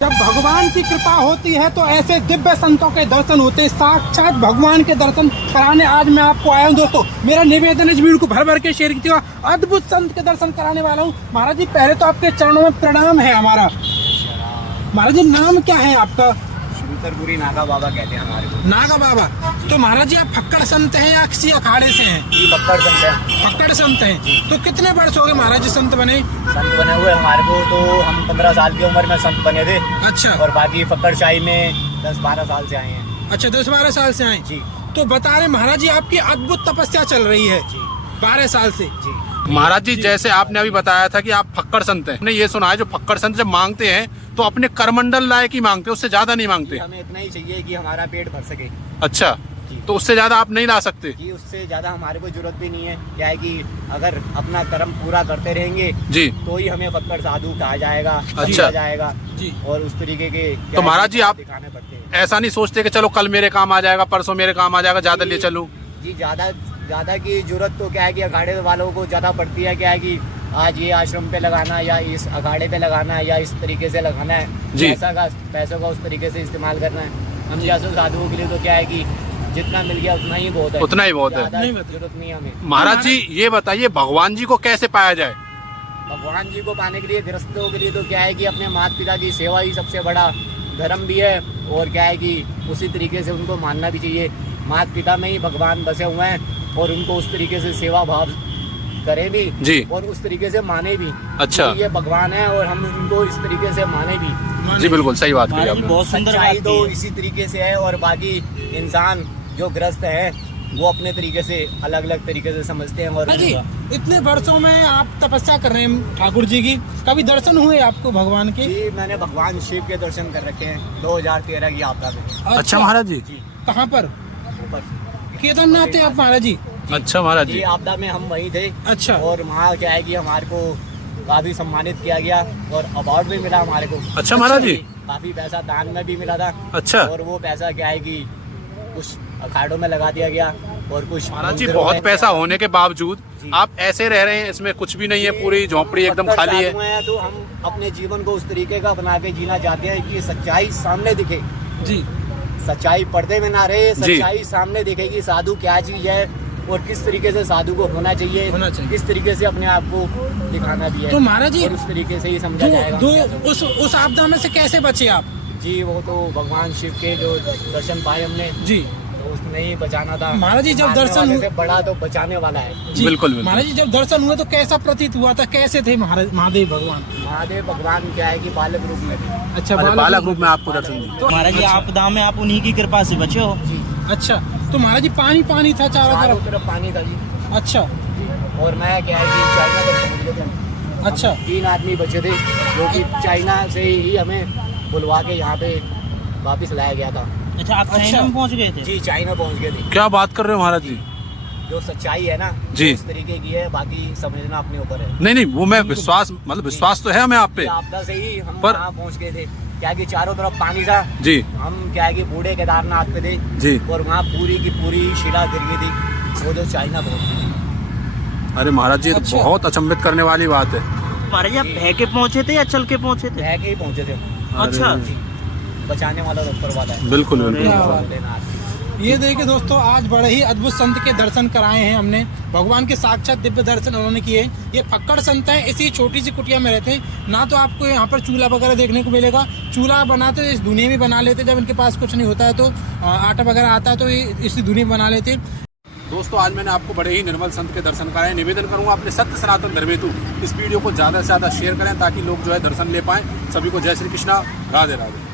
जब भगवान की कृपा होती है तो ऐसे दिव्य संतों के दर्शन होते हैं, साक्षात भगवान के दर्शन कराने आज मैं आपको आया हूँ। दोस्तों मेरा निवेदन है, इस वीडियो को भर भर के शेयर कीजिएगा। अद्भुत संत के दर्शन कराने वाला हूँ। महाराज जी पहले तो आपके चरणों में प्रणाम है हमारा। महाराज जी नाम क्या है आपका? शुतरपुरी नागा बाबा कहते हैं हमारे को। नागा बाबा। तो महाराज जी आप फक्कड़ संत हैं या किसी अखाड़े से हैं? फक्कड़ संत है। फक्कड़ संत हैं। तो कितने वर्ष हो गए महाराज जी संत बने? संत बने हुए हमारे को तो हम 15 साल की उम्र में संत बने थे। अच्छा। और बाकी फक्कड़ शाही में 10-12 साल से आए हैं। अच्छा 10-12 साल से आए जी। तो बता रहे महाराज जी आपकी अद्भुत तपस्या चल रही है जी 12 साल से। जी। महाराज जी जैसे आपने अभी बताया था कि आप फक्कड़ संत हैं, हमने ये सुना है जो फक्कड़ संत जब मांगते हैं तो अपने करमंडल लायक ही मांगते हैं, उससे ज्यादा नहीं मांगते। हमें इतना ही चाहिए कि हमारा पेट भर सके। अच्छा, तो उससे ज्यादा आप नहीं ला सकते? जी उससे ज्यादा हमारे को जरूरत भी नहीं है। क्या है कि अगर अपना कर्म पूरा करते रहेंगे जी तो ही हमें फक्कड़ साधु कहा जाएगा। अच्छा जाएगा जी। और उस तरीके के तो महाराज जी आप दिखाने पड़ते हैं। ऐसा नहीं सोचते कि चलो कल मेरे काम आ जाएगा, परसों मेरे काम आ जाएगा, ज्यादा ले चलूं? जी ज्यादा की जरूरत तो क्या है कि अखाड़े वालों को ज्यादा पड़ती है। क्या है कि आज ये आश्रम पे लगाना या इस अखाड़े पे लगाना है या इस तरीके से लगाना है, जी। पैसों का उस तरीके से इस्तेमाल करना है। हम जैसे साधुओं के लिए तो क्या है कि जितना मिल गया उतना ही बहुत है। उतना ही बहुत है। जरूरत नहीं है हमें। महाराज जी ये बताइए भगवान जी को कैसे पाया जाए? भगवान जी को पाने के लिए गृहस्थों के लिए तो क्या है कि अपने माता पिता की सेवा ही सबसे बड़ा धर्म भी है। और क्या है कि उसी तरीके से उनको मानना भी चाहिए। माता पिता में ही भगवान बसे हुए हैं और उनको उस तरीके से सेवा भाव करें भी जी और उस तरीके से माने भी। अच्छा। ये भगवान है और हम उनको इस तरीके से माने भी। जी बिल्कुल सही बात कही आपने। बहुत सच्चाई तो इसी तरीके से है। और बाकी इंसान जो ग्रस्त है वो अपने तरीके से अलग अलग तरीके से समझते हैं। और जी इतने वर्षों में आप तपस्या कर रहे हैं ठाकुर जी की, कभी दर्शन हुए आपको भगवान के? जी मैंने भगवान शिव के दर्शन कर रखे हैं 2013 की आपदा में। अच्छा महाराज जी कहाँ पर? केदारनाथ थे आप महाराज जी? अच्छा महाराज जी जी आपदा में हम वहीं थे। अच्छा। और वहाँ क्या है कि हमारे को काफी सम्मानित किया गया और अवार्ड भी मिला हमारे को। अच्छा महाराज जी। काफी पैसा दान में भी मिला था। अच्छा। और वो पैसा क्या है कि कुछ अखाड़ों में लगा दिया गया और कुछ महाराज जी बहुत पैसा होने के बावजूद आप ऐसे रह रहे हैं, इसमें कुछ भी नहीं है, पूरी झोपड़ी एकदम खाली है। तो हम अपने जीवन को उस तरीके का बना के जीना चाहते हैं कि सच्चाई सामने दिखे। जी सच्चाई पर्दे में ना रहे, सच्चाई सामने दिखेगी। साधु क्या चीज है और किस तरीके से साधु को होना चाहिए, किस तरीके से अपने आप को दिखाना भी है। तो महाराज जी और उस तरीके से ही समझा जाएगा। उस आपदा में से कैसे बचे आप? जी वो तो भगवान शिव के जो दर्शन पाए हमने जी तो उसने ही बचाना था। महाराज जी जब दर्शन से बड़ा तो बचाने वाला है। जी बिल्कुल। महाराज जी जब दर्शन हुए तो कैसा प्रतीत हुआ था, कैसे थे महादेव भगवान? महादेव भगवान क्या है कि बालक रूप में थे। अच्छा बालक रूप में आपको दर्शन दिए। तो महाराज जी आपदा में आप उन्हीं की कृपा से बचे हो। अच्छा तो महाराज जी पानी था चारों तरफ पानी था जी। अच्छा। और मैं क्या है कि चाइना तक पहुंच गए थे। अच्छा। 3 आदमी बचे थे जो कि चाइना से ही हमें बुलवा के यहाँ पे वापस लाया गया था। अच्छा आप चाइना में पहुंच गए थे? जी चाइना पहुंच गए थे। क्या बात कर रहे हो महाराज जी? जो सच्चाई है ना जी उस तरीके की है, बाकी समझना अपने ऊपर है। नहीं वो मैं विश्वास विश्वास तो है हमें आप पे। आपदा से ही हम पर वहाँ पहुँच गए थे। क्या कि चारों तरफ पानी था जी। हम क्या है कि बूढ़े केदारनाथ पे थे जी। और वहाँ पूरी की पूरी शिला गिर गई थी वो जो चाइना पहुँच। अरे महाराज जी अच्छा। बहुत अचंभित करने वाली बात है। महाराज जी आप बह के पहुंचे थे या चल के पहुंचे थे? बह के ही पहुँचे थे। अच्छा। बचाने वाला तो ऊपर वाला है। बिल्कुल ये देखिए दोस्तों आज बड़े ही अद्भुत संत के दर्शन कराए हैं हमने। भगवान के साक्षात दिव्य दर्शन उन्होंने किए। ये फक्कड़ संत हैं, इसी छोटी सी कुटिया में रहते हैं। ना तो आपको यहाँ पर चूल्हा वगैरह देखने को मिलेगा। चूल्हा बनाते इस दुनिया में बना लेते, जब इनके पास कुछ नहीं होता है तो आटा वगैरह आता है तो इसी दुनिया में बना लेते। दोस्तों आज मैंने आपको बड़े ही निर्मल संत के दर्शन कराए। निवेदन करूंगा अपने सत्य सनातन धर्म हेतु इस वीडियो को ज़्यादा से ज़्यादा शेयर करें ताकि लोग जो है दर्शन ले पाएं। सभी को जय श्री कृष्णा, राधे राधे।